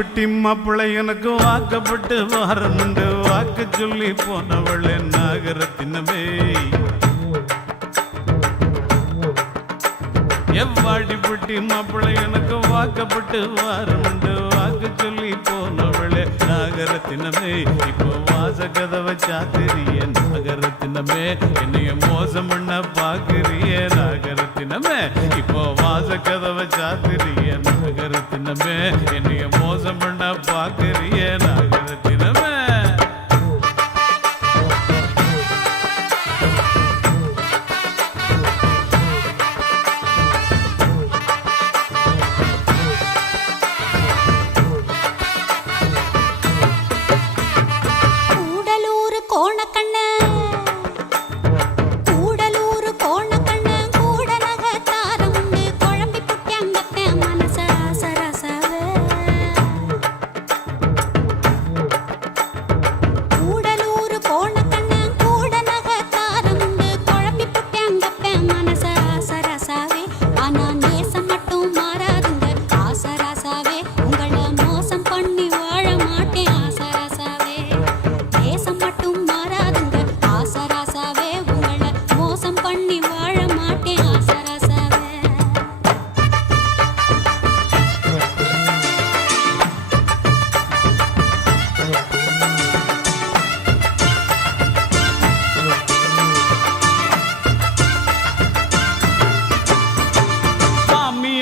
வாடிப்பட்டி மாப்பிள்ளை எனக்கு வாக்கப்பட்டு வாரமுண்டு வாக்கு சொல்லி போனவள் நாகரத்தினமே எவ்வாடிப்பட்டி மாப்பிள்ளை எனக்கு வாக்கப்பட்டு வாரமுண்டு வாக்கு சொல்லி போனவளே நாகரத்தினமே இப்போ வாச கதவை சாத்திரிய நாகரத்தினமே என்னைய மோசம் பண்ண பாக்குறிய நாகரத்தினமே இப்போ வாச கதவை சாத்திரிய நாகரத்தினமே என்னைய மோசம் பண்ண பாக்குறிய நாகரத்தினமே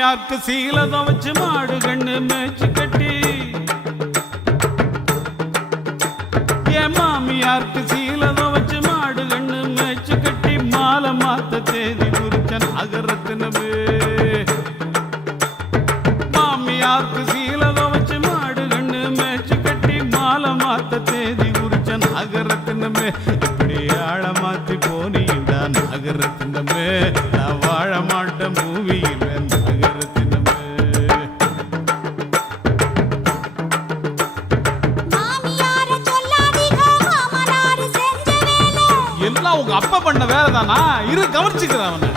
யாருக்கு சீலதம் வச்சு மாடு கண்ணு மேய்ச்சி கட்டி என் மாமியாருக்கு சீலதம் வச்சு மாடு கண்ணு மேய்ச்சி கட்டி மாலை மாத்த தேதி குறிச்ச நாகரத்தினமே மாமியாருக்கு சீலதம் வச்சு மாடு கண்ணு மேய்ச்சி கட்டி மாலை மாத்த தேதி குறிச்ச நாகரத்தினமே இப்படி ஆழ மாத்தி போனீண்டா நாகரத்தினமே நான் வாழ மாட்டேன் பூமியில் எல்லாம் உங்க அப்பா பண்ண வேலை தானா இரு கவனிச்சுக்கிறேன் அவனை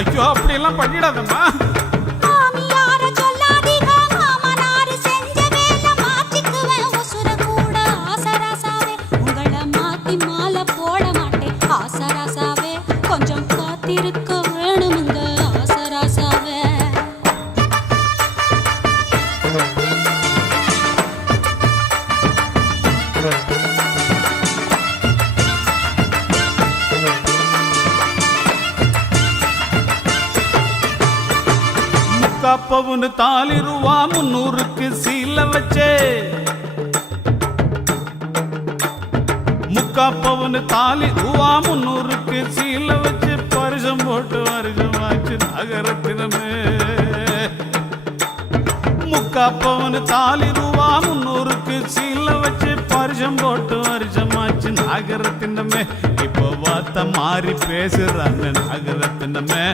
ஐயோ அப்படி எல்லாம் பண்ணிடாதம்மா கொஞ்சம் காத்திருக்க வேணுமுங்க ஆசராசாவே முக்காப்பவுன்னு தாலி ரூபா 300க்கு சீல வச்சே முக்காப்பவுன்னு தாலி ரூபா 300க்கு சீல வச்சு பரிசம் போட்டு வருஷமாச்சு நாகரத்தினமே முக்காப்பவுன்னு தாலி ரூபா 300க்கு சீல வச்சு பரிசம் போட்டு வருஷமாச்சு நாகரத்தினமே இப்போ வார்த்தை மாறி பேசுறான்னு நாகரத்தினமே